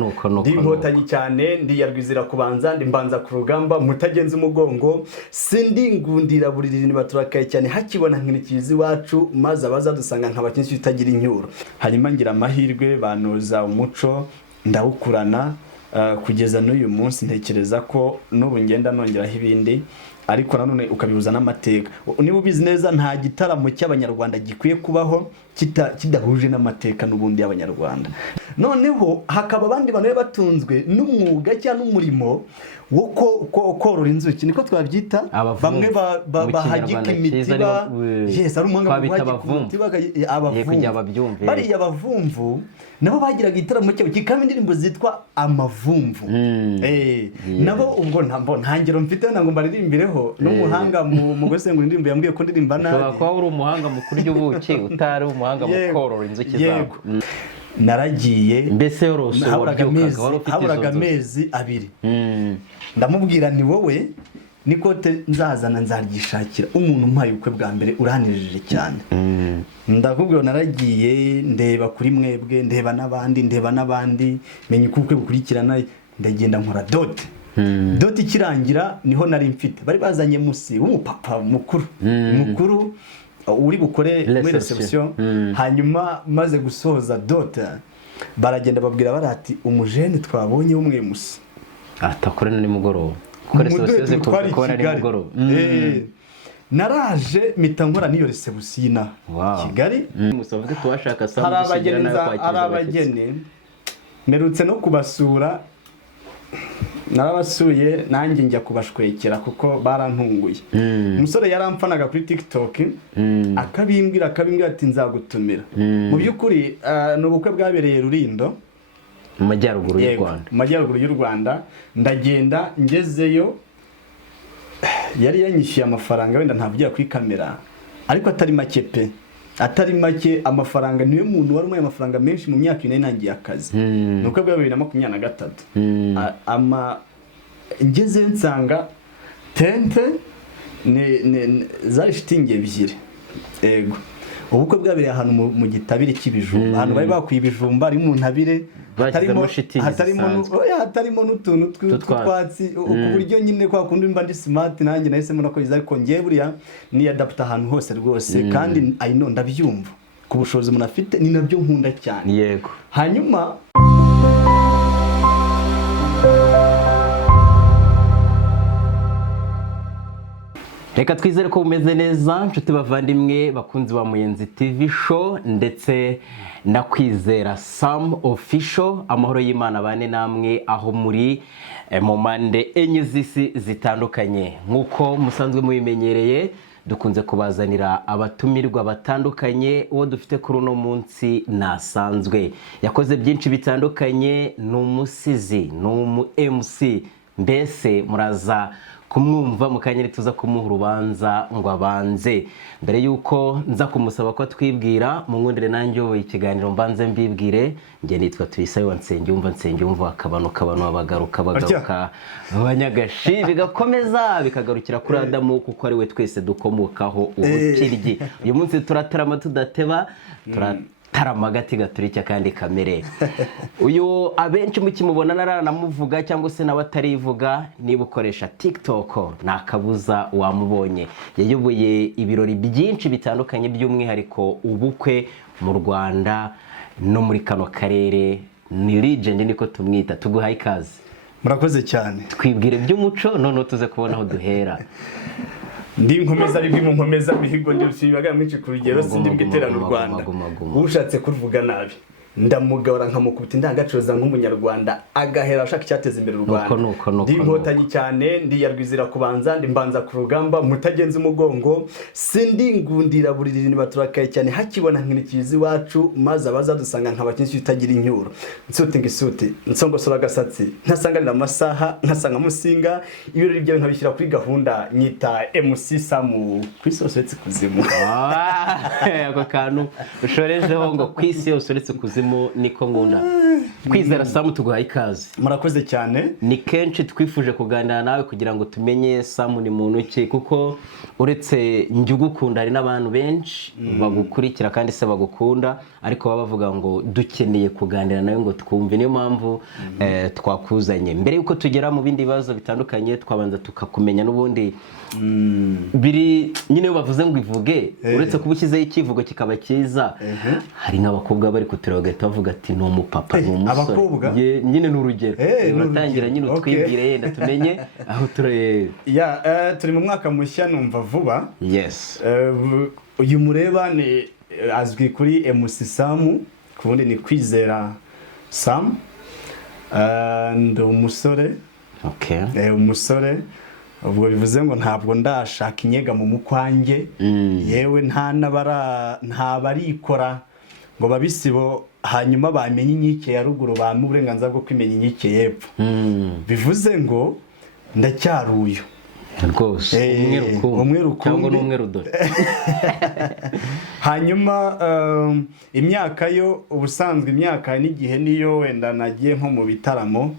Ndi inkotanyi cyane ndi yarwizira kubanza ndi mbanza ku rugamba mutagenza umugongo sindi ngundira buri rintu baturakaye cyane hakibona nkinikizi wacu maze abaza dusanga nk'abakinshi utagira incyuro hanyuma ngira amahirwe banoza umuco ndawukurana kugeza n'uyu munsi ntekereza ko n'ubu ngenda nongeraho ibindi ariko nanone ukabibuza n'amateka niba ubizi neza nta gitaramo cy'abanyarwanda gikwiye kubaho kidahuje n'amateka n'ubundi y'abanyarwanda noneho hakaba abandi bantu batunzwe n'umwuga cyangwa n'umurimo wo korora inzuki niko twabyita bamwe bahagika imitiba yes ari umuhanga mu guhagika abavumvu bariya abavumvu nabo bagiraga igitaramo cyabo kikaba indirimbo zitwa amavumvu nabo ubwo ntangero mfite ntango mbarimbireho n'umuhanga mu gusengura indirimbo yambwiye ko ndirimba nabi ushobora kuba uri umuhanga mu kurya ubuki utari umuhanga mu korora inzuki zabo naragiye mbese haburaga amezi abiri ndamubwira ni wowe nikote nzazana nzaryishakira umuntu umpaye ubukwe bwa mbere uranejeje cyane ndakubwira naragiye ndeba kuri mwebwe ndeba n'abandi menya uko ubukwe bukurikirana ndagenda nkora dote ikirangira niho nari mfite bari bazanye musi w'umupapa mukuru uri bukore muri reception hanyuma maze gusoza dote baragenda babwira barati umujene twabonye umwe musi atakorana nimugoroba kore reception zikora nimugoroba naraje mitankora niyo reception Kigali musavuze tuwashaka samu dusigira nayo kwakira arabagene merutse no kubasura narabasuye nanjye njya kubashwekera kuko barantunguye umusore yaramfanaga kuri TikTok akabimbwira ati nzagutumira mu byukuri n'ubukwe bwabereye Rurindo mu majyaruguru y'u Rwanda mu majyaruguru y'u Rwanda ndagenda ngezeyo yari yanyishyuye amafaranga wenda ntavugira kuri kamera ariko atari make pe atari make amafaranga niwe muntu wari umuye amafaranga menshi mu myaka ine nangiye akazi nuko bwa 2023 ngeze nsanga tente zari shitingi ebyiri ego ubukwe bwabereye ahantu mu gitabire cy'ibijumba ahantu bari bakwiye ibijumba ari mu ntabire hatarimo n'utuntu tw'utwatsi ku buryo nyine kwa kundi mba ndi smart nanjye nahisemo nakoze ariko ngiye buriya ni adapt ahantu hose rwose kandi ayino ndabyumva ku bushobozi umuntu afite ni nabyo nkunda cyane yego hanyuma reka twizere ko umeze neza nshuti bavandimwe bakunzi ba Muyenzi TV show ndetse na Kwizera Sam official amahoro y'Imana bane namwe aho muri mu mande enye z'isi zitandukanye nkuko musanzwe mubimenyereye dukunze kubazanira abatumirwa batandukanye uwo dufite kuri uno munsi nasanzwe yakoze byinshi bitandukanye n'umusizi MC mbese muraza kumwumva mukanyere tuza kumuha urubanza ngo abanze mbere yuko nza kumusaba ko twibwira mu nkundire nanjye wowe ikiganiro mbanze mbibwire nge nitwa Tuyisabe Nsengiyumva akabano abagaruka abanyagashi bigakomeza bikagarukira kuri Adamu kuko ari we twese dukomokaho ubukiryi uyu munsi turatarama tudateba taramagati gaturika kandi kamere uyu abenshi mukimubona naranamuvuga cyangwa se nabatarivuga niba ukoresha TikTok nakabuza wamubonye yayoboye ibirori byinshi bitandukanye by'umwihariko ubukwe mu Rwanda no muri kano karere ni legend niko tumwita tuguhaye ikaze murakoze cyane twibwire by'umuco none tuze kubona aho duhera ndi nkomeza ari mu nkomeza mihigo ndibaga mwinshi ku rugero sindi mbwiterana u Rwanda ushatse kuvuga nabi ndamugabura nkamukubita indangaciro nk'umunyarwanda agahera ashaka icyateza imbere u Rwanda ndi inkotanyi cyane ndi yarwizira kubanza ndi mbanza ku rugamba mutagenza umugongo sindi ngundira buri rintu baturakaye cyane hakibona nkinikizi wacu maze abaza dusanga nk'abakinshi utagira incyuro nsute nsongosora gasatsi ntasanganira amasaha nkasanga musinga ibirori byawe nkabishyira kuri gahunda nyita MC Samu kwisosoretse kuzimu ako kantu ushorejeho ngo kwisi yosoretse kuzimu ikuzimu niko ngunda. Kwizera Sam tuguhaye ikaze. Murakoze cyane. Ni kenshi twifuje kuganira nawe kugira ngo tumenye Sam ni muntu ki, kuko uretse njyugukunda hari n'abantu benshi bagukurikira kandi se bagukunda, ariko baba bavuga ngo dukeneye kuganira nawe ngo twumve. Niyo mpamvu twakuzanye. Mbere yuko tugera mu bindi bibazo bitandukanye, twabanza tukakumenya n'ubundi biri nyine bavuze ngo ivuge, uretse kuba ushyizeho ikivugo kikaba cyiza, hari nk'abakobwa bari kutureba bagahita bavuga ati ni umupapa, ni umusore. Nyine ni urugero. Uratangira nyine utwibwire yenda tumenye aho turi mu mwaka mushya numva vuba. Yes. Uyu mureba ni azwi kuri MC Sam, kubundi ni Kwizera Sam. Ndi umusore. Okay. Umusore. Ubwo bivuze ngo ntabwo ndashaka inyega mu mukwange. Yewe nta barikora ngo babisibo hanyuma bamenye inyike ya ruguru, bamwe uburenganzira bwo kwimenya inyike y'epfo. Bivuze ngo ndacyaruyo rwose, umwe rukumbi cyangwa n'umwe rudore. Hanyuma imyaka yo ubusanzwe imyaka n'igihe niyo wenda nagiye nko mu bitaramo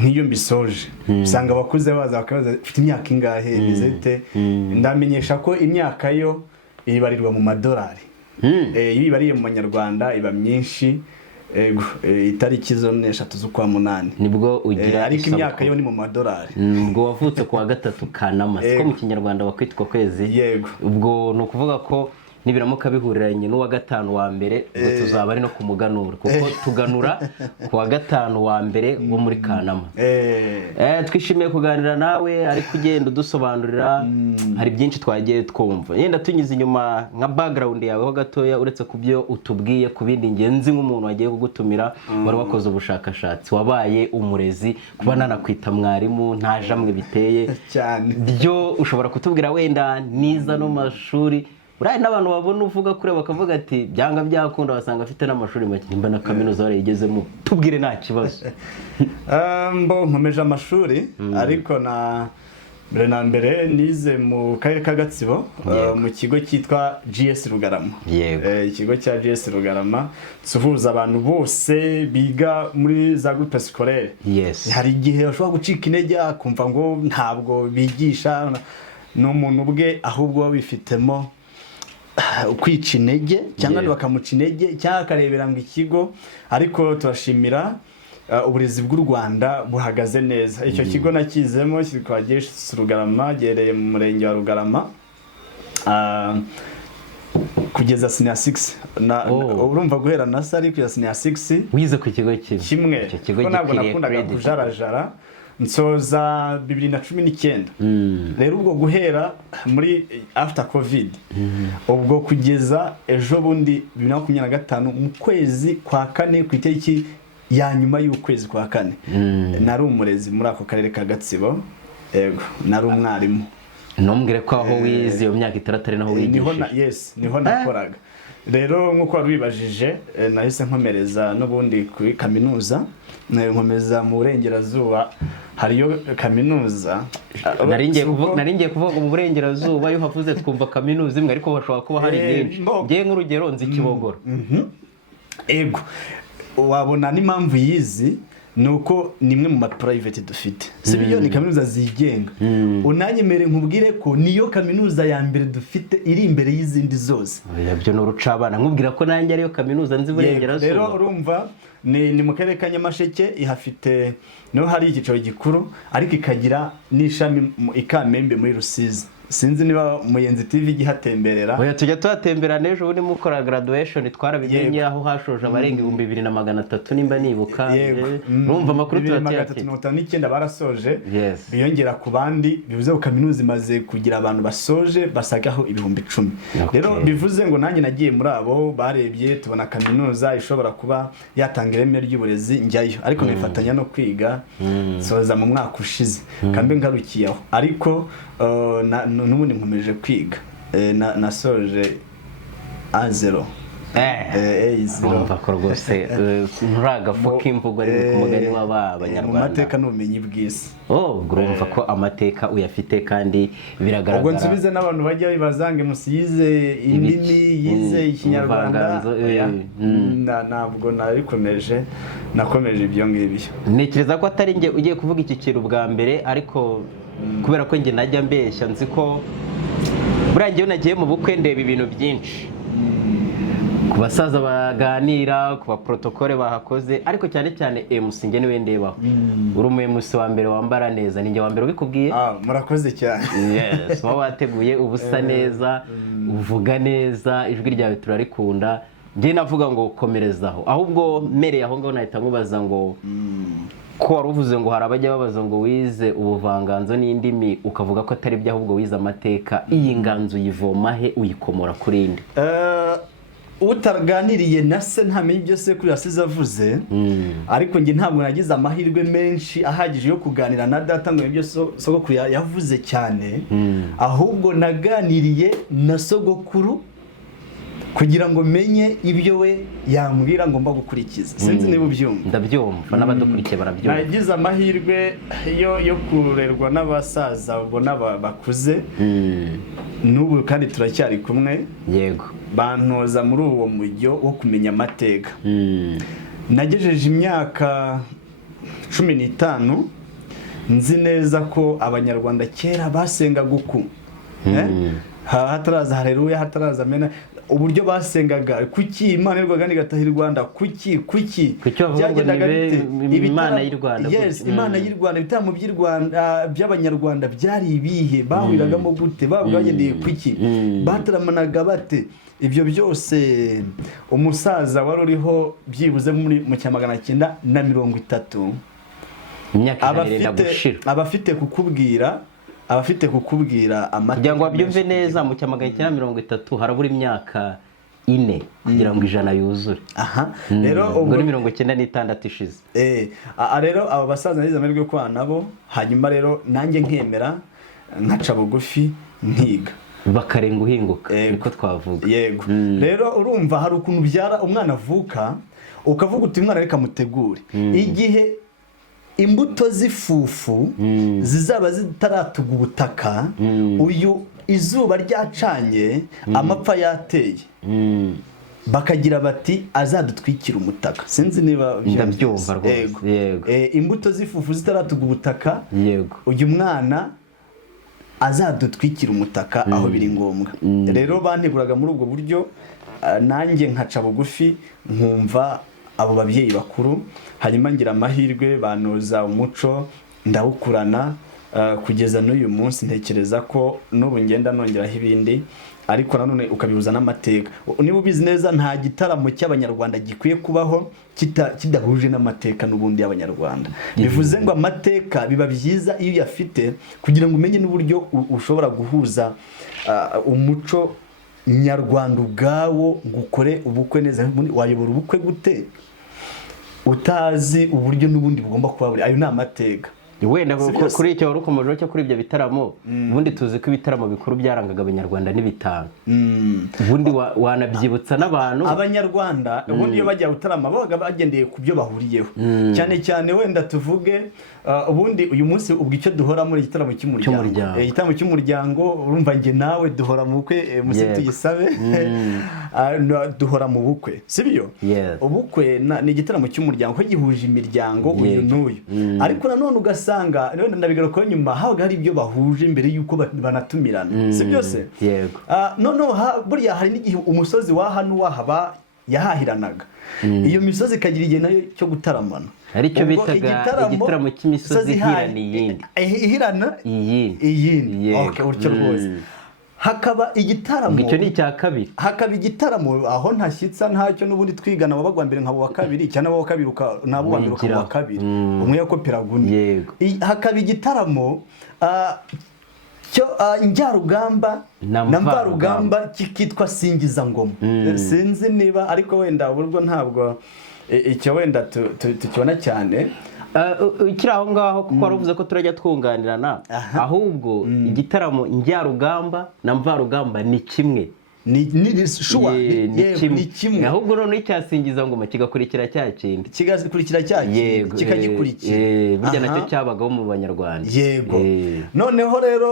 nk'iyo mbisoje, usanga abakuze baza bakabaza ufite imyaka ingahe, bizete ndamenyesha ko imyaka yo ibarirwa mu madolari. Iyo ibariye mu Manyarwanda iba myinshi. Itariki zo 3 z'ukwa munani nibwo ugira, ariko imyaka yo ni mu madolari. Ubwo wavutse kuwa 3 Kanama, siko mu Kinyarwanda bakwitwa kwezi. Yego. Ubwo no kuvuga ko nibiramuka bihuriranye n'uwa 5 wa mbere ngo tuzaba ari no kumuganura, kuko tuganura kuwa 5 wa mbere wo muri Kanama. Twishimiye kuganira nawe, ariko ugenda udusobanurira hari byinshi twagiye twumva. Yenda tunyize inyuma nka background yawe ho gatoya, uretse kubyo utubwiye ku bindi ngenzi nk'umuntu wagiye kugutumira wari wakoze ubushakashatsi, wabaye umurezi, kuba nanakwita mwarimu nta jamwe biteye cyane. Byo ushobora kutubwira wenda niza no mashuri. Uraye n'abantu babona uvuga kure bakavuga ati byanga byakunda, basanga afite n'amashuri make, nimba na kaminuza yarayigezemo. Tubwire nta kibazo. Nkomeje amashuri, ariko mbere nize mu karere ka Gatsibo, mu kigo cyitwa GS Rugarama. Ikigo cya GS Rugarama suhuza abantu bose biga muri za groupe scolaire. Hari igihe bashobora gucika intege kumva ngo ntabwo bigisha n'umuntu ubwe, ahubwo babifitemo kwica intege cyangwa bakamuca intege cyangwa akarebera ngo ikigo. Ariko turashimira uburezi bw'u Rwanda buhagaze neza. Icyo kigo nakizemo cyitwa GS Rugarama, gereye mu murenge wa Rugarama kugeza senior 6. Urumva guhera nasari kugeza senior 6 wize ku kigo kimwe. Icyo kigo ntabwo nakundaga kujarajara. Nsoza 2019. Rero ubwo guhera muri after covid, ubwo kugeza ejo bundi 2025 mu kwezi kwa 4 ku itariki ya nyuma y'ukwezi kwa 4 nari umurezi muri ako karere ka Gatsibo. Yego, nari umwarimu. Ntumbwire ko aho wize iyo myaka 3 naho wigishije. Niho nakoraga. Rero nkuko warubibajije, nahise nkomereza n'ubundi kuri kaminuza, nkomeza mu Burengerazuba. Hariyo kaminuza naringiye kuvuga mu Burengerazuba, yo havuze twumva kaminuza imwe, ariko bashobora kuba hari nyinshi. Ngiye nk'urugero nzi Kibogora. Ego, wabona n'impamvu yizi nuko nimwe mu private dufite. Sibiyo ni kaminuza zigenga. Unanyemere nkubwire ko niyo kaminuza ya mbere dufite iri imbere y'izindi zose. Byo n'urucabana nkubwira ko nanjye ariyo kaminuza nzi Burengerazuba. Rero urumva ni mu karere ka Nyamasheke, ihafite no hari igiciro gikuru, ariko ikagira n'ishami Ikamembe muri Rusizi. Sinzi niba Muyenzi TV gihatemberera. Oya tujya tuhatembera nejo ubundi mukora graduation twarabigenye aho hashoje abarenga 2300 nimba nibuka. Urumva makuru turateye 359 barasoje. Biyongera ku bandi, bivuze ko kaminuza imaze kugira abantu basoje basagaho 10,000. Rero bivuze ngo nanjye nagiye muri abo barebye, tubona kaminuza ishobora kuba yatanga ireme ry'uburezi njyayo, ariko nifatanya no kwiga soza mu mwaka ushize kambe ngarukiyeho. Ariko n'ubundi nkomeje kwiga. Nasoje A0 urumva ko rwose nturagafu k'imvugo ari ku mugani w'abanyarwanda mu mateka n'ubumenyi bw'isi. urumva ko amateka uyafite kandi biragaragara. ubwo nsubize n'abantu bajya bibazange musi yize indimi yize ikinyarwanda ntabwo nabikomeje nakomeje ibyo ngibyo. ntekereza ko atari njye ugiye kuvuga iki kintu bwa mbere ariko kubera ko njye najya mbeshya nzi ko buriya njyewe nagiye mu bukwe ndeba ibintu byinshi ku basaza baganira ku baprotokole bahakoze ariko cyane cyane MC njye niwe ndebaho. uri umu MC wa mbere wambara neza ni njye wa mbere ubikubwiye. murakoze cyane. yes wowe wateguye ubusa neza uvuga neza ijwi ryawe turarikunda. njye navuga ngo komerezaho ahubwo mereye aho ngaho nahita nkubaza ngo ko wari uvuze ngo hari abajya babaza ngo wize ubuvanganzo n'indimi ukavuga ko atari byo ahubwo wize amateka. iyi nganzo uyivoma he uyikomora kuri indi? utaganiriye na se ntamenye ibyo sekuru yasize avuze ariko njye ntabwo nagize amahirwe menshi ahagije yo kuganira na data ngo ibyo sogokuru yavuze cyane ahubwo naganiriye na sogokuru kugira ngo menye ibyo we yambwira ngomba gukurikiza. sinzi niba ubyumva. ndabyumva n'abadukurikiye barabyumva. nagize amahirwe yo kurerwa n'abasaza ubona bakuze n'ubu kandi turacyari kumwe. yego bantoza muri uwo mujyo wo kumenya amateka. nagejeje imyaka 15 nzi neza ko abanyarwanda kera basengaga uku hataraza haleluya hataraza amena uburyo basengaga kuki Imana y'u Rwanda igataha i Rwanda kuki byagendaga bite Imana y'u Rwanda. yes Imana y'u Rwanda ibitaramo by'u Rwanda by'abanyarwanda byari ibihe bahuriragamo gute bagendeye kuki bataramanaga bate ibyo byose umusaza wari uriho byibuze mu 1930 abafite kukubwira amateka kugira ngo babyumve neza mu 1930 harabura imyaka 4 kugira ngo 100 yuzure. rero ubwo ni 96 ishize. rero aba basaza nagize amahirwe kwa nabo hanyuma rero nanjye nkemera nkaca bugufi nkiga bakarenga uhinguka niko twavuga. yego rero urumva hari ukuntu byara umwana avuka ukavuga uti umwana reka mutegure igihe imbuto z'ifufu zizaba zitaratuga ubutaka uyu izuba ryacanye amapfa yateye bakagira bati azadutwikira umutaka. sinzi niba ndabyumva rwose. yego imbuto z'ifufu zitaratuga ubutaka yego uyu mwana azadutwikira umutaka aho biri ngombwa. rero banteguraga muri ubwo buryo nanjye nkaca bugufi nkumva abo babyeyi bakuru hanyuma ngira amahirwe banoza umuco ndawukurana kugeza n'uyu munsi. ntekereza ko n'ubu ngenda nongeraho ibindi ariko nanone ukabihuza n'amateka. niba ubizi neza nta gitaramo cy'abanyarwanda gikwiye kubaho kidahuje n'amateka n'ubundi y'abanyarwanda. bivuze ngo amateka biba byiza iyo uyafite kugira ngo umenye n'uburyo ushobora guhuza umuco nyarwanda ubwawo ngo ukore ubukwe neza. wayobora ubukwe gute utazi uburyo n'ubundi bugomba kuba buri? ayo ni amateka. wenda kuri icyo wari ukomeje cyo kuri ibyo bitaramo ubundi tuzi ko ibitaramo bikuru byarangaga abanyarwanda n'ibitanu. ubundi wanabyibutsa n'abantu abanyarwanda ubundi iyo bajya gutarama babaga bagendeye ku byo bahuriyeho cyane cyane wenda tuvuge ubundi uyu munsi ubwo icyo duhora muri igitaramo cy'umuryango igitaramo cy'umuryango urumva nge nawe duhora mu bukwe musi tuyisabe duhora mu bukwe sibyo. ubukwe ni igitaramo cy'umuryango ko gihuje imiryango uyu n'uyu ariko nanone ugasanga wenda ndabigaruka nyuma habaga hari ibyo bahuje mbere yuko banatumirana si byose. noneho burya hari n'igihe umusozi waha n'uwahaba yahahiranaga iyo misozi ikagira igihe nayo cyo gutaramana aricyo bitaga igitaramo cy'imisozi ihirana iyindi uryo rwose. hakaba igitaramo icyo ni icya kabiri. hakaba igitaramo aho ntashyitsa ntacyo n'ubundi twigana wabagwa mbere nkabo wa kabiri cyane abo wa kabiri nabo wa mbere ukaba wa kabiri umwe yakopera guni. hakaba igitaramo njyarugamba na mvarugamba kikitwa singiza ngoma. sinzi niba ariko wenda uburyo ntabwo icyo wenda tukibona cyane ukiri aho ngaho kuko waravuze ko turajya twunganirana ahubwo igitaramo njyarugamba na mvarugamba ni kimwe ni shuwa ni kimwe ahubwo none icyasingiza ngoma kigakurikira cya kindi kigakurikira cya kindi kikagikurikira bijya nacyo cyabagaho mu banyarwanda yego noneho rero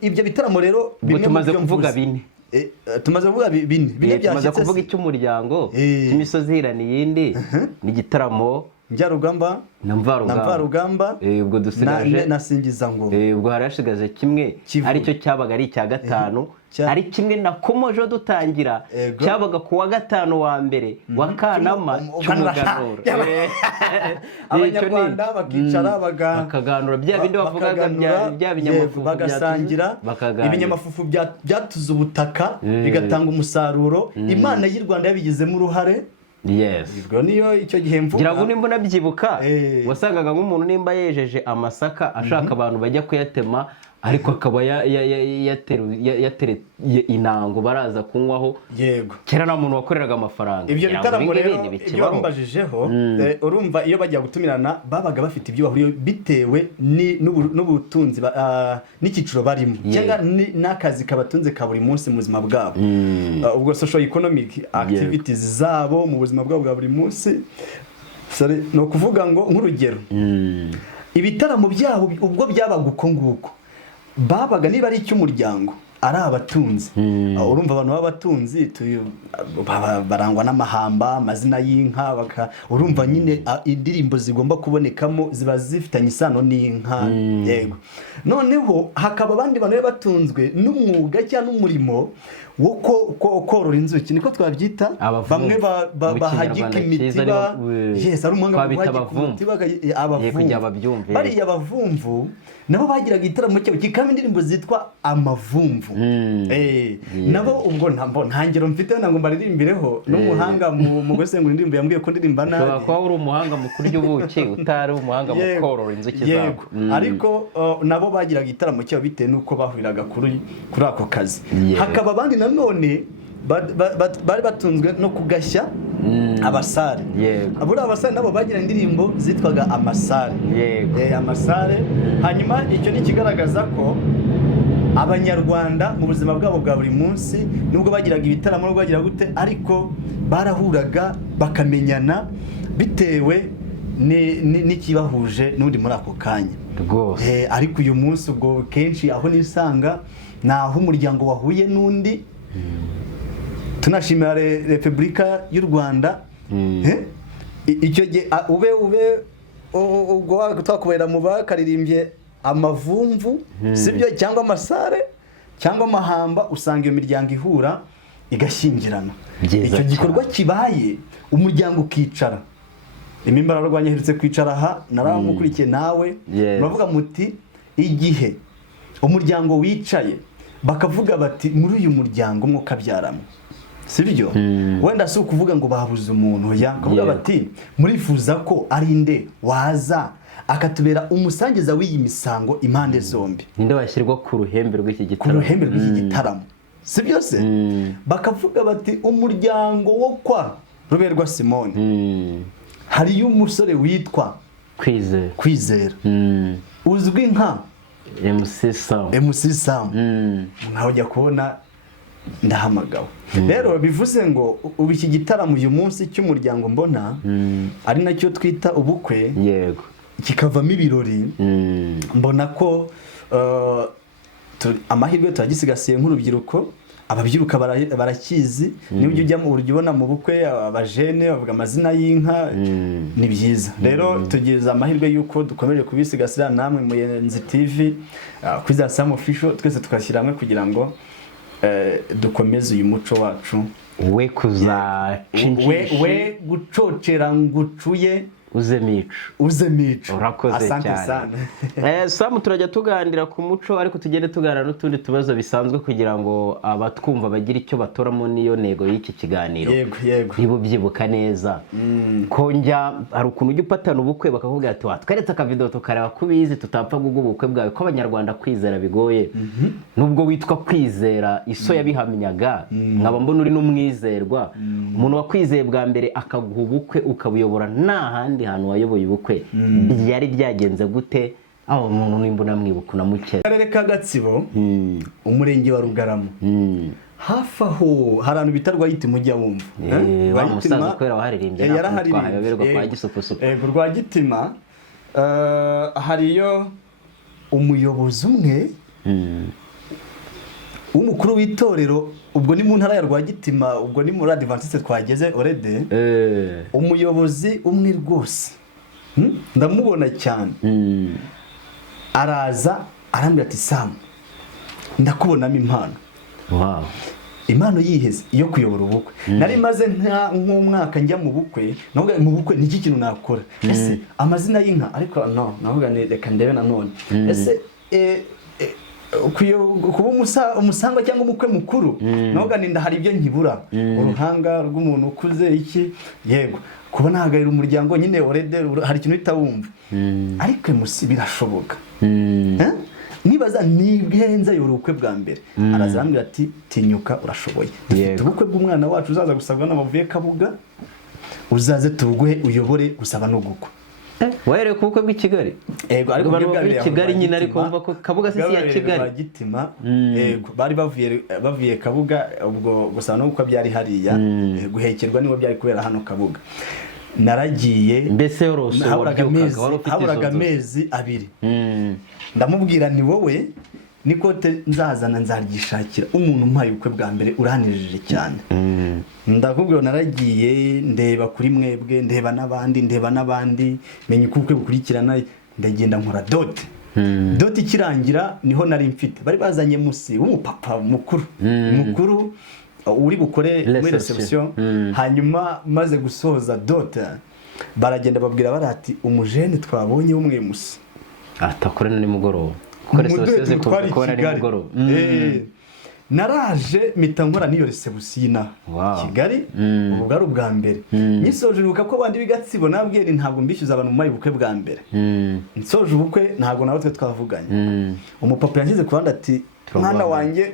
ibyo bitaramo rero tumaze kuvuga bine tumaze kuvuga icy'umuryango cy'imisozi ihirana iyindi n'igitaramo njyarugamba na mvarugamba ubwo dusigaje nasingiza ngo ubwo harashigaje kimwe aricyo cyabaga ari icya gatanu ari kimwe na komojo dutangira cyabaga ku wa gatanu wa mbere wa Kanama cy'umuganuro abanyarwanda bakicara bakaganura bya bindi bavugaga bya binyamafufu bagasangira ibinyamafufu byatuze ubutaka bigatanga umusaruro Imana y'u Rwanda yabigizemo uruhare yes ubwo niyo icyo gihe mvuga ngira ngo nimba nabyibuka wasangaga nk'umuntu nimba yejeje amasaka ashaka abantu bajya kuyatema ariko akaba yatereye inango baraza kunywaho yego kera nta muntu wakoreraga amafaranga ibyo bitaramo rero ibyo bambajijeho urumva iyo bajya gutumirana babaga bafite ibyo bahuriye bitewe n'ubutunzi n'ikiciro barimo cyangwa n'akazi kabatunze ka buri munsi mu buzima bwabo ubwo social economic activities zabo mu buzima bwabo bwa buri munsi no kuvuga ngo nk'urugero ibitaramo byabo ubwo byabaga uko nguko babaga niba ari icy'umuryango ari abatunzi urumva abantu b'abatunzi barangwa n'amahamba amazina y'inka urumva nyine indirimbo zigomba kubonekamo ziba zifitanye isano n'inka yego noneho hakaba abandi bantu batunzwe n'umwuga cyangwa n'umurimo wo korora inzuki niko twabyita bamwe bahagika imitiba yes ari umuhanga mu guhagika imitiba abavumvu bariya abavumvu nabo bagiraga igitaramo cyabo kikaba indirimbo zitwa amavumvu nabo ubwo ntangero mfite ngo mbaririmbireho n'umuhanga mu gusengura indirimbo yambwiye ko ndirimba nabi ushobora kuba uri umuhanga mu kurya ubuki utari umuhanga mu korora inzuki zabo ariko nabo bagiraga igitaramo cyabo bitewe n'uko bahuriraga kuri ako kazi hakaba abandi nanone bari batunzwe no kugashya abasare abura abasare nabo bagira indirimbo zitwaga amasare amasare hanyuma icyo ni kigaragaza ko abanyarwanda mu buzima bwabo bwa buri munsi nubwo bagiraga ibitaramo no bagira gute ariko barahuraga bakamenyana bitewe n'ikibahuje n'undi muri ako kanya ariko uyu munsi ubwo kenshi aho nisanga naho umuryango wahuye n'undi tunashimira Repubulika y'u Rwanda icyo gihe ubwo twakubera mu bakaririmbye amavumvu sibyo cyangwa amasare cyangwa amahamba usanga iyo miryango ihura igashyingirana icyo gikorwa kibaye umuryango ukicara imimbara rwanya herutse kwicara aha naramukurikiye nawe bavuga muti igihe umuryango wicaye bakavuga bati muri uyu muryango mwuka byaramo sibyo wenda si ukuvuga ngo babuze umuntu kavuga bati murifuza ko ari nde waza akatubera umusangiza w'iyi misango impande zombi ninde washyirwa ku ruhembe rw'iki gitaramo sibyo se bakavuga bati umuryango wo kwa Ruberwa Simone hariyo umusore witwa Kwizera uzwi nka MC Sam nkaho ujya kubona ndahamagawe rero bivuze ngo ubu iki gitaramo uyu munsi cy'umuryango mbona ari nacyo twita ubukwe yego kikavamo ibirori mbona ko amahirwe turagisigasiye nk'urubyiruko ababyiruka barakizi niba ujya ubona mu bukwe abajene bavuga amazina y'inka ni byiza rero tugize amahirwe y'uko dukomeje kubisigasira namwe Muyenzi TV kuri Sam Official twese tukashyira hamwe kugira ngo dukomeze uyu muco wacu we kuzacinjisha we gucocera ngucuye uze mico urakoze cyane Sam turajya tuganira ku muco ariko tugende tuganira n'utundi tubazo bisanzwe kugira ngo abatwumva bagire icyo batoramo niyo ntego y'iki kiganiro niba ubyibuka neza ko hari ukuntu ujya upatana ubukwe bakakubwira ati watweretse akavidewo tukareba ko ubizi tutapfa guga ubukwe bwawe ko abanyarwanda kwizera bigoye nubwo witwa Kwizera iso yabihamyaga nkaba mbona uri n'umwizerwa umuntu wakwizeye bwa mbere akaguha ubukwe ukabuyobora nta handi hantu wayoboye ubukwe byari byagenze gute aho umuntu nimba unamwibuka unamukera. Akarere ka Gatsibo, umurenge wa Rugarama, hafi aho hari ahantu bita Rwagitima ujya wumva. Wa musaza kwera waharirimbye twahayoberwa kwa Gisupusupu. Rwagitima hariyo umuyobozi umwe w'umukuru w'itorero, ubwo ni mu ntara ya Rwagitima, ubwo ni muri Adventiste twageze orede. Umuyobozi umwe rwose ndamubona cyane, araza arambwira ati Sam, ndakubonamo impano. Wow. Impano yiheze iyo kuyobora ubukwe. Nari maze nk'umwaka njya mu bukwe, navuga mu bukwe niki kintu nakora. Ese amazina y'inka, ariko no, navuga ni reka ndebe na none. Ese kuba umusangwa cyangwa umukwe mukuru, navuga ni ndahari ibyo nkibura. Uruhanga rw'umuntu ukuze iki, yego. Kuba nahagarira umuryango nyine orede hari ikintu itawumva. Ariko musi birashoboka. Nibaza nibwenza yoro ubukwe bwa mbere, arazambwira ati tinyuka urashoboye. Dufite ubukwe bw'umwana wacu uzaza gusabwa n'abavuye Kabuga, uzaze tuguhe uyobore gusaba no gukwa. Wahereye ku bukwe bw'i Kigali? Yego, ariko bari Kigali nyine, ariko umva ko Kabuga sisi ya Kigali. Rwagitima, yego, bari bavuye Kabuga, ubwo gusaba no gukwa byari hariya, guhekerwa niwo byari kubera hano Kabuga. Naragiye mbese yoroso haburaga amezi 2. Ndamubwira ni wowe nikote nzazana nzaryishakira umuntu umpaye ubukwe bwa mbere uranirije cyane. Ndakubwira naragiye ndeba kuri mwebwe, ndeba n'abandi menye uko ubukwe bukurikirana, ndagenda nkora dote. Dote ikirangira niho nari mfite, bari bazanye musi w'umupapa mukuru uri bukore muri reception. Hanyuma maze gusoza dote, baragenda babwira barati umujene twabonye umwe musi atakorana nimugoroba, kuko reception twari nimugoroba. Naraje mpita nkora niyo reception Kigali, ubu bwari ubwa mbere. Nyisoje uruka ko bandi bigatsibo nabwiye ntabwo mbishyuza abantu mu ubukwe bwa mbere. Nsoje ubukwe ntabwo nawe twe twavuganye. Umupapa yangize kuranda ati mwana wanjye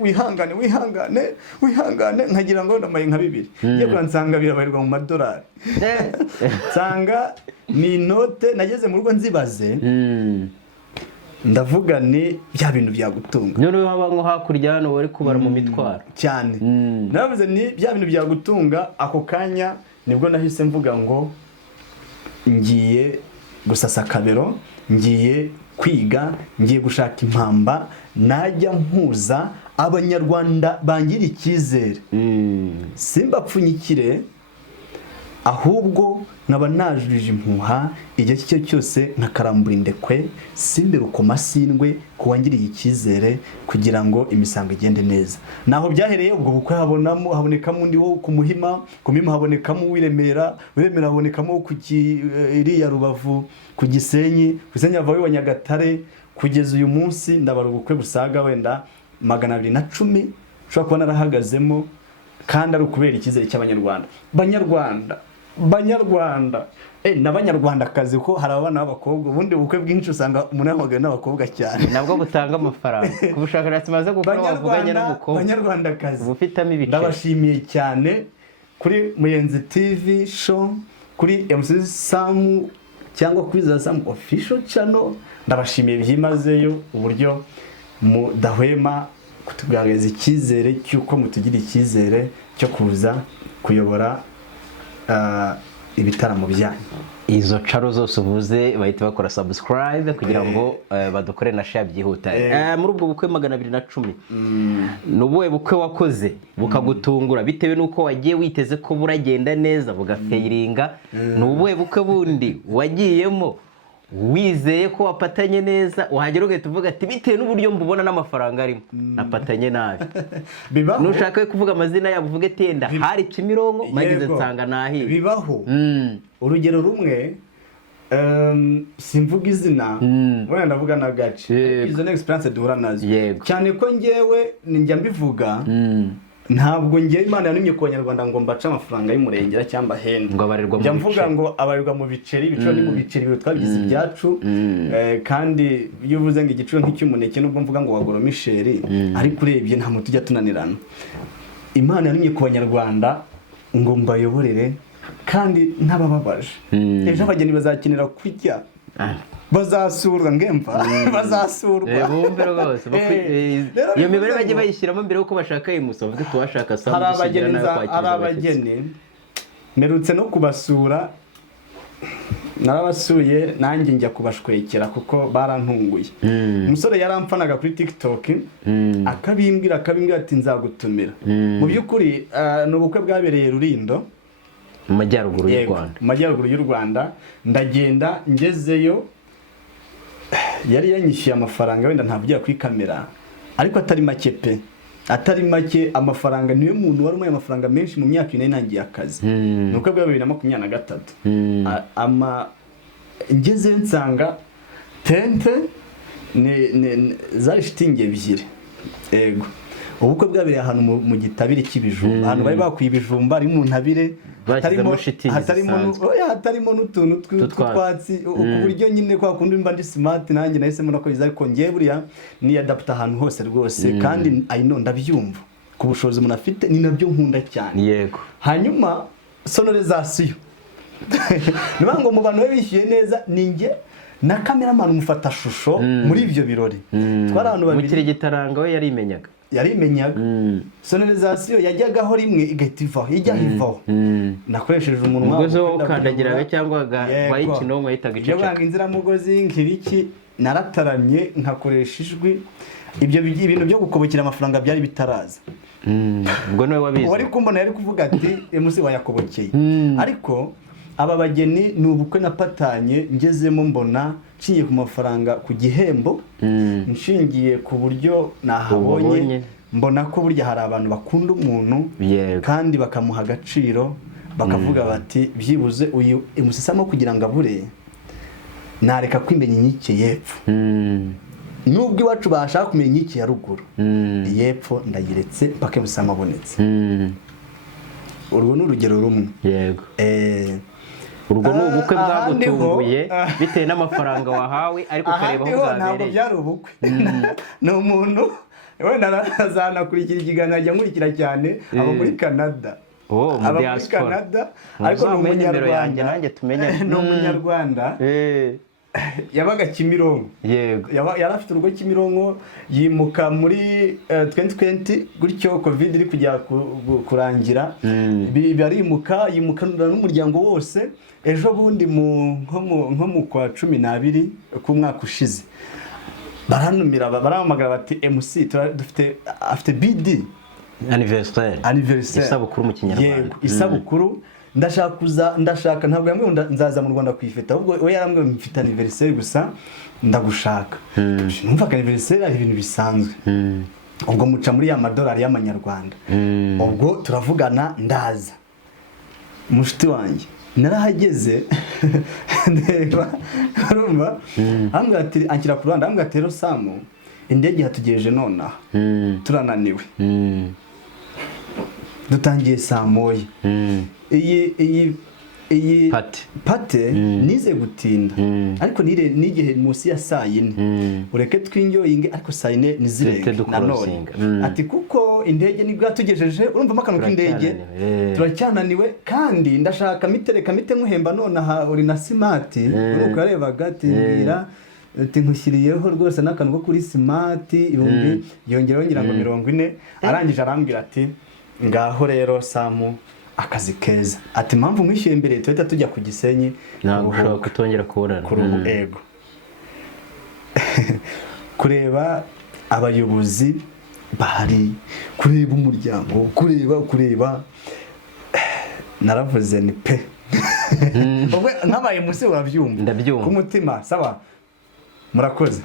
wihangane nkagira ngo ndamaye nka 2. Ngiye kwansanga birabarirwa mu madolari. Nsanga ni note nageze mu rugo nzibaze. Ndavuga ni bya bintu byagutunga. None haba nko hakurya hano wari kubara mu mitwaro cyane. Navuze ni bya bintu byagutunga. Ako kanya nibwo nahise mvuga ngo ngiye gusasa kabero, ngiye kwiga, ngiye gushaka impamba, najya mpuza abanyarwanda bangira icyizere. Simbapfunyikire, ahubwo nkaba najurije impuha igihe cyo cyose nkakarambura indekwe, simbere uko masindwe kuwangiriye icyizere kugira ngo imisango igende neza. Naho byahereye ubwo bukwe habonekamo undi wo ku Muhima habonekamo wiremera habonekamo ku iriya Rubavu, ku Gisenyi, Gisenyi avawe wa Nyagatare, kugeza uyu munsi ndabara ubukwe busaga wenda 210 ushobora kuba narahagazemo, kandi ari ukubera icyizere cy'abanyarwanda. Banyarwanda n'abanyarwandakazi, ko hari abana b'abakobwa, ubundi ubukwe bwinshi usanga umuntu yamagaye n'abakobwa cyane, nabwo butanga amafaranga. Ku bushakashatsi maze gukora bavuganye n'umukobwa. Banyarwandakazi bufitamo ibice. Ndabashimiye cyane kuri Muyenzi TV show, kuri MC Sam cyangwa kuri Sam official channel. Ndabashimiye byimazeyo uburyo mudahwema kutugaragaza icyizere cy'uko mutugira icyizere cyo kuza kuyobora ibitaramo byanyu. Izo caro zose uvuze bahita bakora subscribe kugira ngo badukore na share byihuta. Muri ubwo bukwe 210 nubuwe bukwe wakoze bukagutungura bitewe nuko wagiye witeze ko buragenda neza bugafeiringa? Nubuwe bukwe bundi wagiyemo wizeye ko wapatanye neza uhagera ugahita uvuga ati bitewe n'uburyo mbubona n'amafaranga arimo napatanye nabi? Bibaho. Nushaka kuvuga amazina yabo uvuge tenda hari Kimironko magize nsanga nahi. Bibaho. Urugero rumwe simvuga izina, wenda ndavuga na gace. Izo ni experience duhura nazo cyane ko ngewe njya mbivuga. Ntabwo ngiye Imana yanumye ku Banyarwanda ngo mbaca amafaranga y'umurengera cyangwa henda ngo abarirwa mu mvuga ngo abarirwa mu biceri, ibiciro ni mu biceri byo twabigize ibyacu. Kandi iyo uvuze ngo igiciro nk'icy'umuneke nubwo mvuga ngo wagoro Michel, ariko urebye nta mutu ujya tunanirana. Imana yanumye ku Banyarwanda ngo mbayoborere kandi ntabababaje. Ejo abageni bazakenera kurya bazasurwa ngemva bazasurwa bumve rwose iyo mibare bajye bayishyiramo mbere yuko bashaka imuso bavuga tuwashaka hari abageni mperutse no kubasura narabasuye nanjye njya kubashwekera kuko barantunguye umusore yaramfanaga kuri TikTok akabimbwira ati nzagutumira mu by'ukuri ni ubukwe bwabereye Rulindo mu majyaruguru y'u Rwanda ndagenda ngezeyo yari yanyishyuye amafaranga wenda ntavugira kuri kamera ariko atari make pe atari make amafaranga niwe muntu wari umuye amafaranga menshi mu myaka ine nangiye akazi nuko bwa 2023 ngezeyo nsanga tente zari shitingi ebyiri ego ubukwe bwabereye ahantu mu gitabire cy'ibijumba ahantu bari bakwiye ibijumba ari mu ntabire hatarimo n'utuntu tw'utwatsi ku buryo nyine kwa kundi mba ndi smart nanjye nahisemo no koza ariko ngiye buriya ni adapt ahantu hose rwose kandi ndabyumva ku bushobozi umuntu afite ni nabyo nkunda cyane yego hanyuma sonorization nibango mu bantu bishyuye neza ninjye na cameraman umufata shusho muri ibyo birori twari abantu babiri mukire gitaranga we yarimenyaga sonorization yajyagaho rimwe igahita ivaho ivaho nakoresheje umunwa umugozi wo ukandagiraga cyangwa wayikinonko yitaga icece yabanga inzira mugozi nkiriki narataramye nkakoresha ijwi ibyo ibintu byo gukobokera amafaranga byari bitaraza ubwo niwe wabizi wari kumbona yari kuvuga ati MC wayakobokeye ariko aba bageni ni ubukwe napatanye ngezemo mbona nshingiye ku mafaranga ku gihembo nshingiye ku buryo nahabonye mbona ko burya hari abantu bakunda umuntu kandi bakamuha agaciro bakavuga bati byibuze uyu emusisamo kugira ngo abure nareka kwimenya inyike yepfo nubwo iwacu bashaka kumenya inyike ya ruguru yepfo ndayiretse mpaka emusisamo abonetse urwo ni urugero rumwe yego urwo ni ubukwe bwagutunguye bitewe n'amafaranga wahawe ariko ukareba aho bwabereye ntabwo byari ubukwe ni umuntu wenda azanakurikira ikiganiro ajya nkurikira cyane abo muri Canada mu diaspora ariko ni umunyarwanda nanjye tumenye ni umunyarwanda yabaga Kimironko yego yari afite urugo Kimironko yimuka muri 2020 gutyo covid iri kujya kurangira yimukana n'umuryango wose ejo bundi nko mu kwa 12 ku mwaka ushize baranumira barahamagara bati MC afite BD anniversaire isabukuru mu Kinyarwanda isabukuru ndashaka ntabwo yamwe nzaza mu Rwanda kwifeta ahubwo we yarambwe mfite anniversaire gusa ndagushaka numva anniversaire ari ibintu bisanzwe ubwo muca muri ya madolari y'amanyarwanda ubwo turavugana ndaza mushiti wanjye narahageze ndeba urumva ambwira ati ankira ku Rwanda ambwira ati rero Samu indege hatugejeje nonaha turananiwe dutangiye saa moya iyi pate nize gutinda ariko n'igihe munsi ya saa yine ureke twinyoyinge ariko saa yine nizirenga nanone ati kuko indege nibwo yatugejeje urumva akantu k'indege turacyananiwe kandi ndashaka mite nkuhemba nonaha uri na smart nuko yarebaga ati mbwira ati nkushyiriyeho rwose n'akantu ko kuri smart ibumbi yongeraho ngira ngo 40 arangije arambwira ati ngaho rero Samu akazi keza ati mpamvu mwishyuye mbere tuhita tujya ku Gisenyi ntabwo kutongera kubonana kuri ubu ego kureba abayobozi bahari kureba umuryango kureba naravuze ni pe ubwo nkabaye musi urabyumva ku mutima sawa murakoze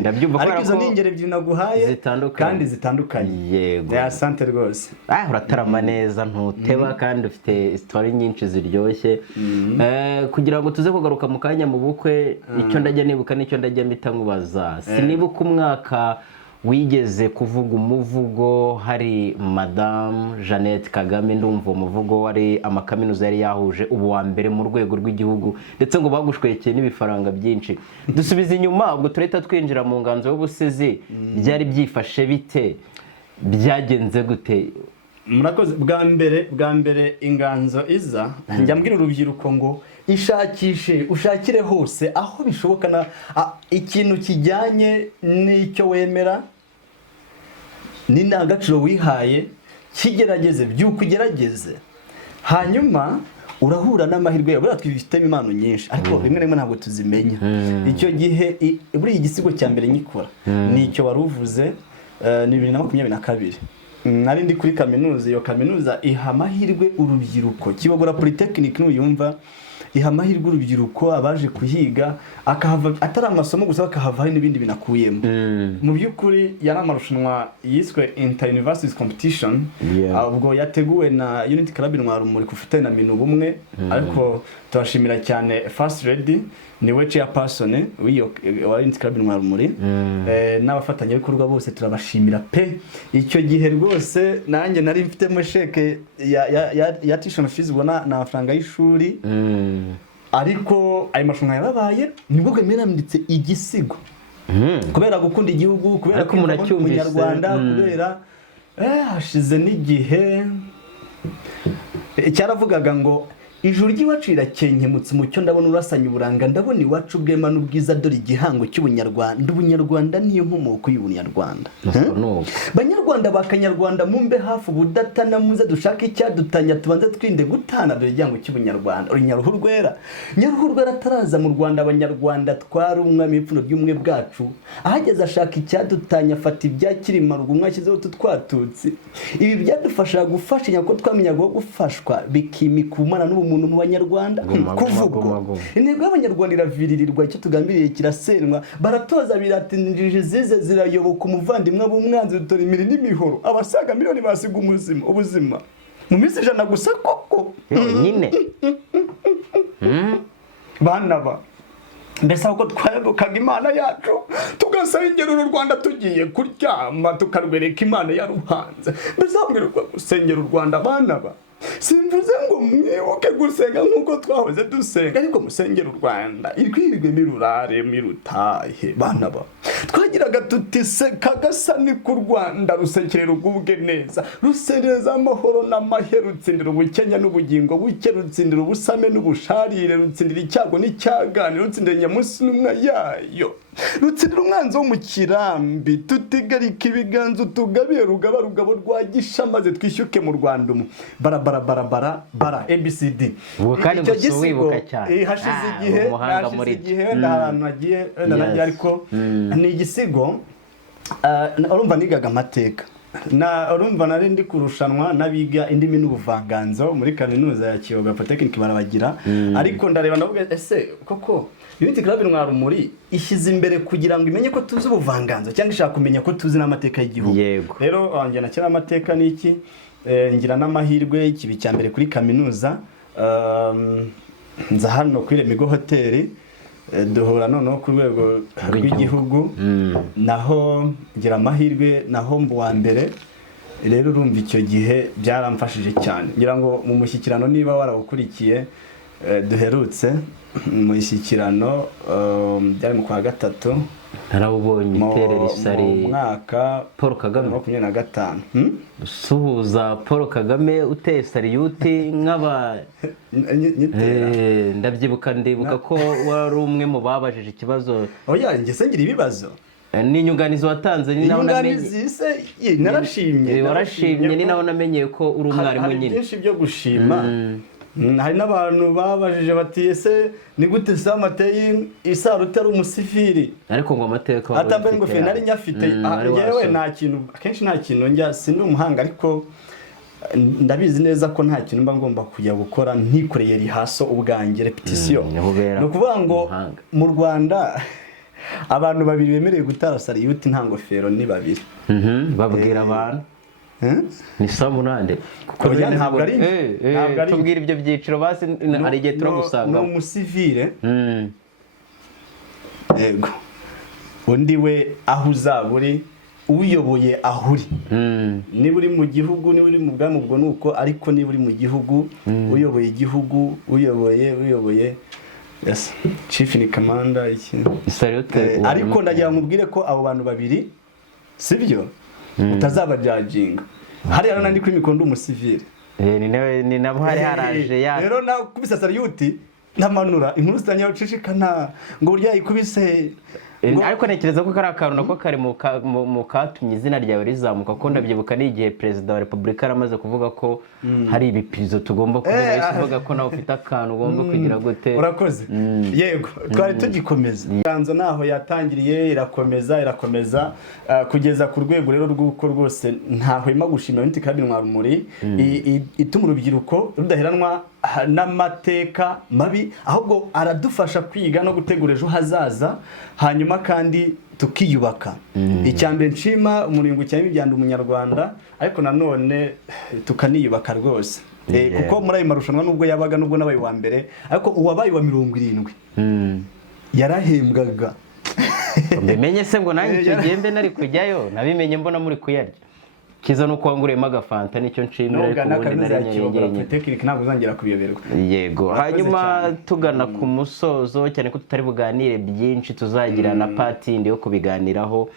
ndabyumva ariko izo ningere ebyiri naguhaye kandi zitandukanye yego ya sante rwose uratarama neza ntuteba kandi ufite story nyinshi ziryoshye kugira ngo tuze kugaruka mu kanya mu bukwe icyo ndajya nibuka n'icyo ndajya mpita nkubaza sinibuka umwaka wigeze kuvuga umuvugo hari Madame Jeannette Kagame ndumva umuvugo wari amakaminuza yari yahuje ubu wa mbere mu rwego rw'igihugu ndetse ngo bagushwekeye n'ibifaranga byinshi dusubiza inyuma ubwo tureta twinjira mu nganzo y'ubusizi byari byifashe bite byagenze gute murakoze bwa mbere inganzo iza njya mbwira urubyiruko ngo ishakishe ushakire hose aho bishoboka ikintu kijyanye n'icyo wemera n'indangagaciro wihaye kigerageze byuko ugerageze hanyuma urahura n'amahirwe yawe buriya twifitemo impano nyinshi ariko rimwe rimwe ntabwo tuzimenya icyo gihe buriya igisigo cya mbere nyikora nicyo wari uvuze ni 2022 nari ndi kuri kaminuza iyo kaminuza iha amahirwe urubyiruko Kibogora Polytechnic n'uyumva iha amahirwe urubyiruko abaje kuhiga akahava atari amasomo gusa bakahava hari n'ibindi binakuyemo mu by'ukuri yari amarushanwa yiswe Inter Universities Competition ubwo yateguwe na Unity Club Intwarumuri kufatanya na Minu Bumwe ariko turashimira cyane First Lady niwe chairperson w'iyo Unity Club Intwarumuri n'abafatanyabikorwa bose turabashimira pe icyo gihe rwose nanjye nari mfitemo sheke ya tuition fees ubona na amafaranga y'ishuri ariko ayo mashunga yarabaye nibwo gwemeranditse igisigo kubera gukunda igihugu kubera ko umunyarwanda kubera hashize n'igihe cyaravugaga ngo ijuru ry'iwacu rirakenkemutse umucyo ndabona urasanya uburanga ndabona iwacu bwema n'ubwiza dore igihango cy'ubunyarwanda ubunyarwanda niyo nkomoko y'ubunyarwanda banyarwanda bakanyarwanda mumbe hafi ubudatana muze dushaka icyadutanya tubanze twinde gutana dore igihango cy'ubunyarwanda uri nyaruhu rwera ataraza mu Rwanda abanyarwanda twari umwami w'ipfuno ry'umwe bwacu ahageze ashaka icyadutanya afata ibyakirima rugo mwashyizeho tutwatutsi ibi byadufasha gufashanya ko twamenyaga gufashwa bikimika umana n'umuntu mu banyarwanda kuvuga intego y'abanyarwanda iraviririrwa icyo tugambiriye kirasenwa baratoza biratinjije zize zirayoboka umuvandimwe ab'umwanzi dutora imiri n'imihoro abasaga miliyoni basiga ubuzima mu minsi 100 gusa koko nyine banaba mbese ahubwo twayobokaga imana yacu tugasengera u Rwanda tugiye kuryama tukarwereka imana yaruhanze mbese ahubwo gusengera u Rwanda banaba simvuze ngo mwibuke gusenga nkuko twahoze dusenga ariko musengera u Rwanda irwirwe mirurare mirutahe banaba twagiraga tuti se kagasani ku Rwanda rusekerera ubwubwe neza rusereza amahoro n'amaheru rutsindira ubukenya n'ubugingo buke rutsindira ubusame n'ubusharire rutsindira icyago n'icyaganiro rutsindira nyamusi n'umwa yayo rutsindira umwanzi wo mu kirambi tutigarika ibiganza tugabiye rugabo rwa gisha maze twishyuke mu Rwanda bara ABCD kandi ngo wibuka cyane hashize igihe ndahantu nagiye ariko ni igisigo urumva nigaga amateka urumva nari ndi kurushanwa nabiga indimi n'ubuvanganzo muri kaminuza ya Kibogora Polytechnic barabagira ariko ndareba ndavuga ese koko Unity Club Intwarumuri ishyize imbere kugira ngo imenye ko tuzi ubuvanganzo cyangwa ishaka kumenya ko tuzi n'amateka y'igihugu rero wanjye nakira amateka niki ngira n'amahirwe ikibi cya mbere kuri kaminuza nza hano kuri Remigo Hotel duhura noneho ku rwego rw'igihugu naho ngira amahirwe naho mbu wa mbere rero urumva icyo gihe byaramfashije cyane ngira ngo mu mushyikirano niba warawukurikiye duherutse mu ishyikirano byari mu kwa gatatu narabubonye iterera isari mu mwaka Paul Kagame 2025 suhuza Paul Kagame uteye sariyuti nk'aba ndabyibuka ndibuka ko wari umwe mu babajije ikibazo oya njye sengira ibibazo ni inyunganizi watanze ni naho narashimye warashimye ni naho namenyeye ko uri umwarimu nyine byinshi byo gushima hari n'abantu babajije bati ese ni gute se amateye isaruti ari umusivili ariko ngo amateka atambaye ingofero nari nyafite yewe nta kintu akenshi nta kintu njya sindi umuhanga ariko ndabizi neza ko nta kintu mba ngomba kujya gukora ntikoreye rihaso ubwanjye repetition no kuvuga ngo mu Rwanda abantu babiri bemereye gutara sariyuti nta ngofero ni babiri babwira abantu ni samunande kuko ntabwo ari tubwira ibyo byiciro basi ari igihe turagusanga no umusivile yego undi we aho uzaburi uyoboye ahuri niba uri mu gihugu niba uri mu bwami ubwo nuko ariko niba uri mu gihugu uyoboye igihugu uyoboye yes chief ni commander iki ariko ndagira mubwire ko abo bantu babiri sibyo utazaba judging hari rero nandi kuri mikondo umusivile ni nabo hari haraje ya rero na kubisa sariyuti ntamanura inkuru zitangira gucicikana ngo burya ikubise ariko ntekereza ko kari akantu nako kari mu katumye izina ryawe rizamuka ko ndabyibuka n'igihe perezida wa repubulika yaramaze kuvuga ko hari ibipirizo tugomba kugira uvuga ko nawe ufite akantu ugomba kugira gute. Urakoze. Yego twari tugikomeza yanzo naho yatangiriye irakomeza kugeza ku rwego rero rw'uko rwose ntahwema gushimira Unity Club Intwarumuri ituma urubyiruko rudaheranwa n'amateka mabi ahubwo aradufasha kwiga no gutegura ejo hazaza hanyuma kandi tukiyubaka. Icyambere nshima umuringo cyane ibyanda umunyarwanda ariko nanone tukaniyubaka rwose kuko muri ayo marushanwa nubwo yabaga nubwo nabaye wa mbere ariko uwabaye wa 70 yarahembwaga. Mbimenye se ngo nanjye icyo gihembe nari kujyayo nabimenye mbona muri kuyarya kiza no kwangurema agafanta nicyo nshimira ariko ubundi nari technique ntabwo uzangira kubiyoberwa. Yego hanyuma tugana ku musozo cyane ko tutari buganire byinshi tuzagira na party ndi yo kubiganiraho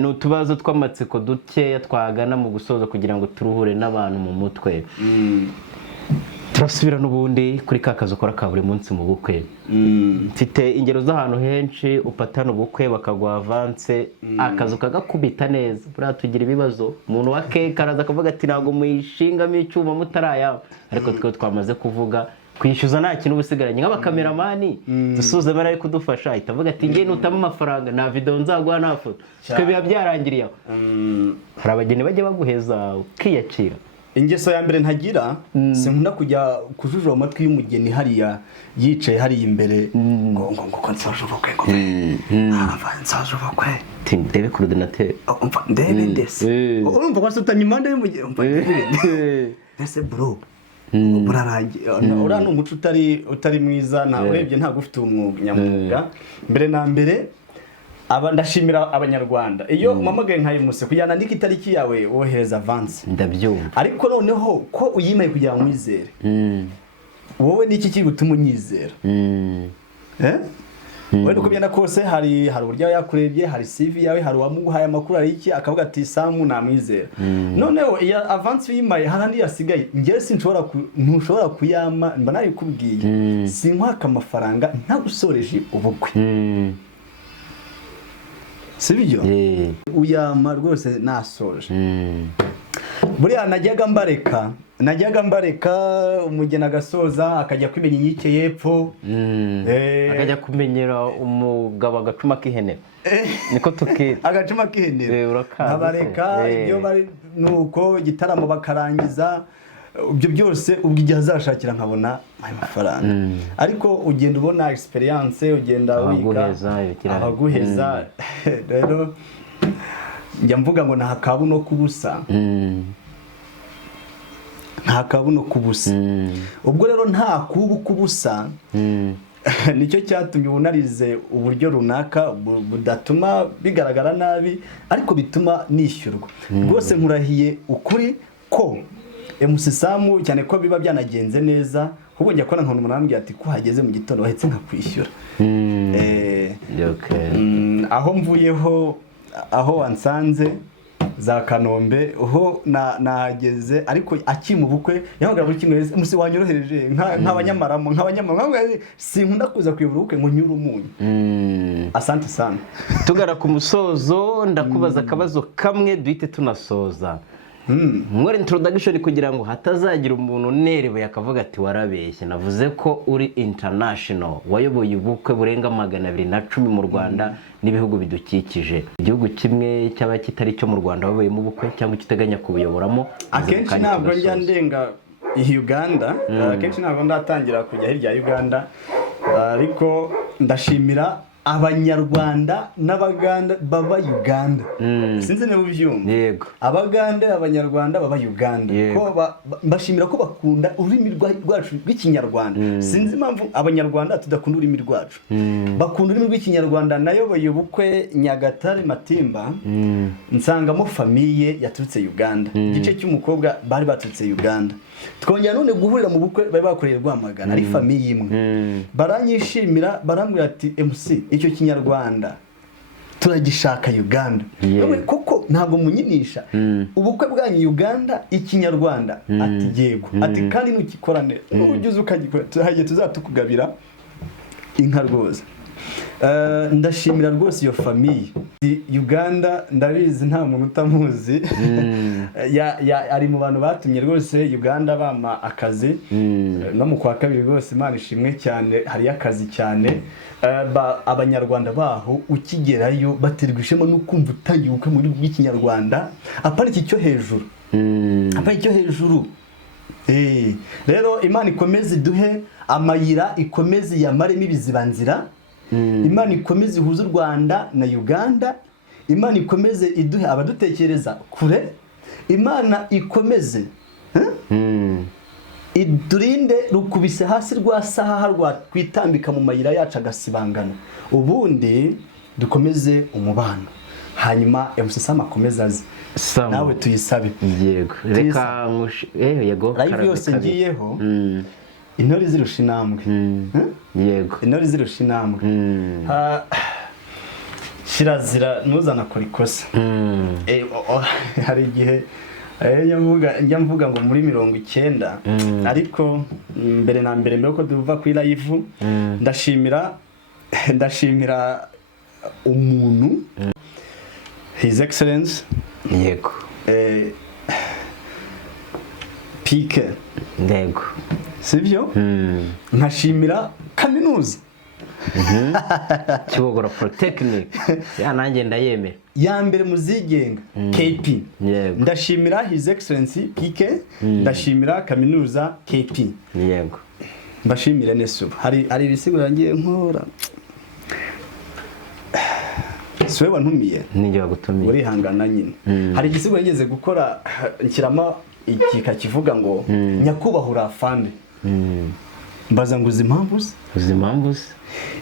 n'utubazo tw'amatsiko dukeya twagana mu gusoza kugira ngo turuhure n'abantu mu mutwe. Turasubira n'ubundi kuri kakazo ukora ka buri munsi mu bukwe. Mfite ingero z'ahantu henshi upatana ubukwe bakagwa avance akazo kagakubita neza bura tugira ibibazo umuntu wa keke araza akavuga ati ntago muyishingamo icyuma mutaraya ariko twe twamaze kuvuga kwishyuza nta kintu ubusigaranye nk'abakameramani dusuze bari kudufasha itavuga ati ngiye nutama amafaranga na video nzaguha na foto twe biba byarangiriye aho. Hari abageni bajye baguheza ukiyakira. Ingeso ya mbere ntagira sinkunda kujya kujujura amatwi y'umugeni hariya yicaye hariya imbere ngo nsaje ubukwe nsaje ubukwe ndebe ku ordinateur ndebe ndetse urumva ko utanye impande y'umugeni ndetse bro burarangiye ura ni umuco utari mwiza nta urebye nta gufite umwuga nyamwuga. Mbere na mbere ndashimira abanyarwanda iyo umamagaye nkayimuse kugira nandike itariki yawe wohereza avance ndabyumva ariko noneho ko uyimaye kugira ngo mwizere wowe niki kiri gutuma unyizera wowe uko byenda kose hari uburyo yakurebye hari CV yawe hari wamuhaye amakuru ari iki akavuga ati Samu namwizera noneho iya avance uyimaye harandi yasigaye ngiye ntushobora kuyama mba nayikubwiye sinkwaka amafaranga ntagusoreje ubukwe sibyo uyama rwose nasoje. Buriya najyaga mbareka umugeni agasoza akajya kwimenya inyike yepfo akajya kumenyera umugabo agacuma k'ihene niko tukita agacuma k'ihene abareka ibyo bari nuko gitaramo bakarangiza ibyo byose ubwo igihe azashakira nkabona ayo mafaranga ariko ugenda ubona experience ugenda wiga abaguheza rero njya mvuga ngo nta kabuno kubusa nta kabuno kubusa ubwo rero nta kubu kubusa nicyo cyatumye ubunarize uburyo runaka budatuma bigaragara nabi ariko bituma nishyurwa rwose nkurahiye ukuri ko MC Samu cyane ko biba byanagenze neza ahubwo njya kora nk'umuntu munambye ati ko hageze mu gitondo wahetse nkakwishyura. Aho mvuyeho aho wansanze za Kanombe ho nageze ariko akimu bukwe yabaga buri kimwe MC wanyorohereje nk'abanyamaramo sinkunda kuza kuyobora ubukwe ngo nyura umunyu. Asante sana. Tugara ku musozo ndakubaza akabazo kamwe duhite tunasoza. Mwere introduction kugira ngo hatazagira umuntu nerebe akavuga ati warabeshye navuze ko uri international wayoboye ubukwe burenga 210 mu Rwanda n'ibihugu bidukikije igihugu kimwe cyaba kitari cyo mu Rwanda wayoboyemo ubukwe cyangwa kiteganya kubuyoboramo akenshi ntabwo njya ndenga Uganda akenshi ntabwo ndatangira kujya hirya ya Uganda ariko ndashimira abanyarwanda n'abaganda baba Uganda sinzi ne mubyumva yego abaganda abanyarwanda baba Uganda ko mbashimira ko bakunda ururimi rwacu rw'ikinyarwanda sinzi impamvu abanyarwanda tudakunda ururimi rwacu bakunda ururimi rw'ikinyarwanda nayoboye ubukwe Nyagatare Matimba nsangamo famille yaturutse Uganda igice cy'umukobwa bari baturutse Uganda twongera none guhurira mu bukwe bari bakoreye Rwamagana ari famille imwe baranyishimira barambwira ati MC icyo kinyarwanda turagishaka Uganda koko ntabwo munyinisha ubukwe bwanyu Uganda ikinyarwanda ati yego ati kandi nukikorane ugize ukagikora tuhagiye tuzatukugabira inka rwose. Ndashimira rwose iyo famille Uganda, ndabizi nta muntu utamuzi ari mu bantu batumye rwose Uganda bama akazi no mu kwa kabiri rwose Imana ishimwe cyane, hari akazi cyane. Abanyarwanda baho ukigerayo baterwa ishema no kumva utayuka muri bw'ikinyarwanda apana iki cyo hejuru, apana icyo hejuru. Rero Imana ikomeze duhe amayira, ikomeze yamaremo ibizibanzira, Imana ikomeze ihuze u Rwanda na Uganda, Imana ikomeze iduhe abadutekereza kure, Imana ikomeze idurinde rukubise hasi rwa saha rwitambika mu mayira yacu agasibangana, ubundi dukomeze umubano, hanyuma MC Sam akomeze azi nawe tuyisabe. Yego reka yego live yose ngiyeho intore zirusha intambwe. Yego intore zirusha intambwe. Kirazira ntuzana kora ikosa. Hari igihe njya mvuga ngo muri 90 ariko mbere na mbere ko duva kuri live ndashimira umuntu His Excellence yego Pike ndego sivyo nkashimira kaminuza Kibogora Polytechnic nanjye ndayemera ya mbere muzigenga KP. Ndashimira His Excellency Pike, ndashimira kaminuza KP. Yego mbashimire nesuba hari ibisigura ngiye nkora siwe wantumiye nijye wagutumiye uri hangana nyine. Hari igisigura ngeze gukora nkirama ikika kivuga ngo nyakubahura afande, mbaza ngo uzi impamvu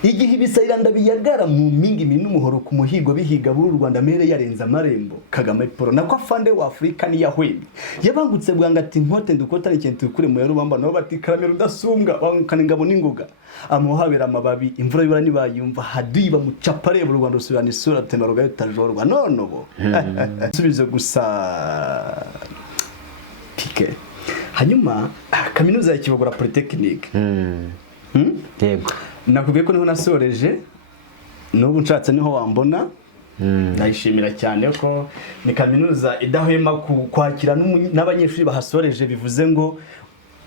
igihe ibisayiranda biyagara mu mpinga imini n'umuhoro ku muhigo bihiga buri Rwanda mere yarenza amarembo Kagame Paul nako afande wa Afrika ni yahwemye yabangutse bwanga ati nkote ndukotana ikintu tukure mu yarubamba nabo bati karamera udasumbwa bankana ingabo n'ingoga amuhabera amababi imvura yura nibayumva haduyiba mu capare buri Rwanda usubirana isura temaroga yutajorwa none bo subizo gusa Pike. Hanyuma kaminuza ya Kibogora Polytechnic yego nakubwiye ko niho nasoreje n'ubu nshatse niho wambona. Ndayishimira cyane ko ni kaminuza idahwema kwakira n'abanyeshuri bahasoreje, bivuze ngo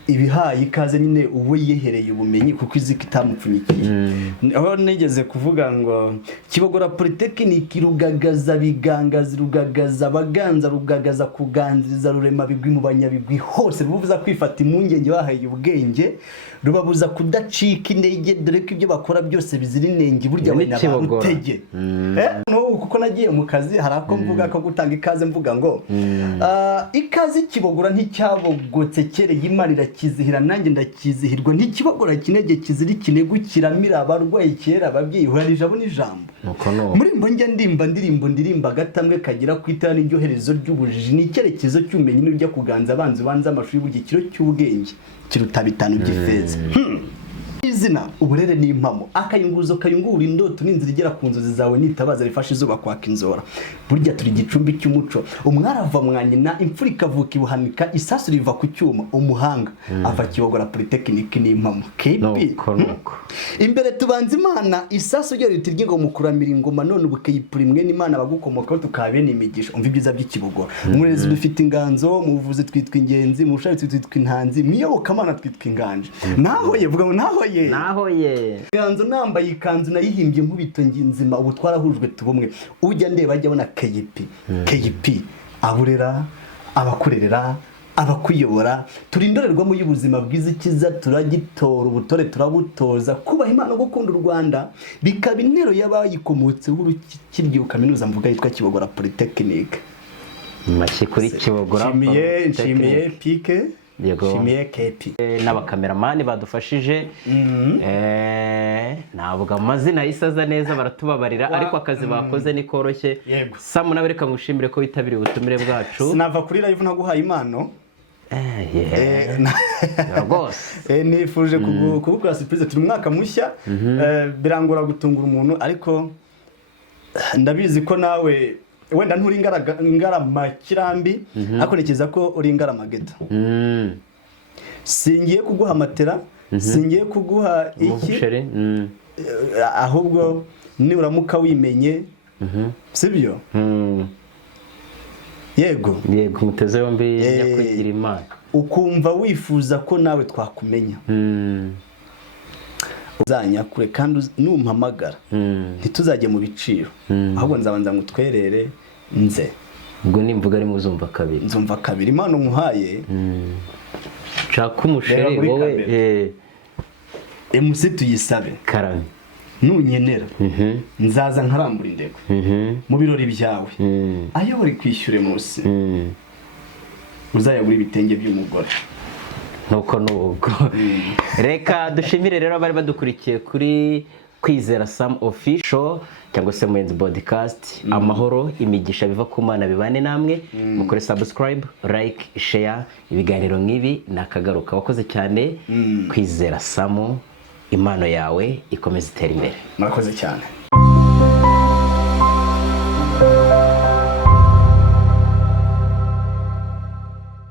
ibihaye ikaze nyine ubu yihereye ubumenyi kuko iziki itamupfunyikiye. Aho nigeze kuvuga ngo Kibogora Polytechnic rugagaza bigangaza rugagaza baganza rugagaza kuganziriza rurema bigwi mu banyabigwi hose rubuza kwifata impungenge bahaye ubwenge rubabuza kudacika intege dore ko ibyo bakora byose bizira inenge burya abanyabarutege. No kuko nagiye mu kazi harako mvuga ko gutanga ikaze mvuga ngo ikaze Kibogora nticyabogotse kereye Imana kizihira nanjye ndakizihirwa ntikibogora kinege kiziri kinegukiramira abarwayi kera ababyeyi huranije abo n'ijambo muri mbo njye ndirimba gatambwe kagira kwitana n'iryoherezo ry'ubujiji n'icyerekezo cy'umenyi n'ujya kuganza abanzi banza amashuri y'ubugikiro cy'ubwenge kiruta bitanu by'ifeza. Izina uburere n'impamo akayunguruzo kayungura indoto n'inzira igera ku nzozi zawe nitabaza rifasha izuba kwaka inzora burya turi gicumbi cy'umuco umwarava mwanyina imfura ikavuka ibuhanika isasu riva ku cyuma umuhanga ava Kibogora Polytechnic n'impamo KP. Imbere tubanza Imana isasu ryo riti ry'ingo mukuramira ingoma none ubukayipura imwe n'Imana bagukomokaho tukabe n'imigisha umva ibyiza by'Ikibogora. Umurezi dufite inganzo mu buvuzi twitwa ingenzi mu bushari twitwa intanzi mwiyoboka Imana twitwa inganje naho yevuga ngo naho ye ganzo nambaye ikanzu nayihimbye nkubito nginzima ubu twarahujwe tubumwe ujya ndeba ajya bona KP aburera abakurerera abakuyobora turi indorerwamo y'ubuzima bwiza ikiza turagitora ubutore turabutoza kubaha Imana gukunda u Rwanda bikaba intero y'abayikomotse urukiryo kaminuza mvuga yitwa Kibogora Polytechnic. Make kuri Kibogora nshimiye Pike shimiye KP n'abakameramani badufashije navuga amazina yisaza neza baratubabarira ariko akazi bakoze ni koroshye. Sam nawe reka ngushimire ko witabiriye ubutumire bwacu. Sinava kuri live naguhaye impano nifuje kubukora surprise turi mwaka mushya birangora gutungura umuntu ariko ndabizi ko nawe wenda nturi Ngaramakirambi ariko ntekereza ko uri Ngaramageta. Singiye kuguha matera, singiye kuguha iki, ahubwo nuramuka wimenye, sibyo? Yego muteze yombi nyakwigira Imana, ukumva wifuza ko nawe twakumenya, uzanyakure kandi numpamagara ntituzajye mu biciro, ahubwo nzabanza ngutwerere nze. Ubwo nimvuga ari muzumva kabiri, nzumva kabiri. Imana umuhaye shaka umusheri wowe MC tuyisabe karame, nunyenera nzaza nkarambura indego mu birori byawe, ayo bari kwishyure munsi uzayagura ibitenge by'umugore. nuko nubwo reka dushimire rero abari badukurikiye kuri Kwizera Sam Official cyangwa se Muyenzi Podcast. Amahoro imigisha biva ku Mana bibane namwe, mukore subscribe, like, share. Ibiganiro nk'ibi nakagaruka. Wakoze cyane Kwizera Sam, impano yawe ikomeze itera imbere. Murakoze cyane.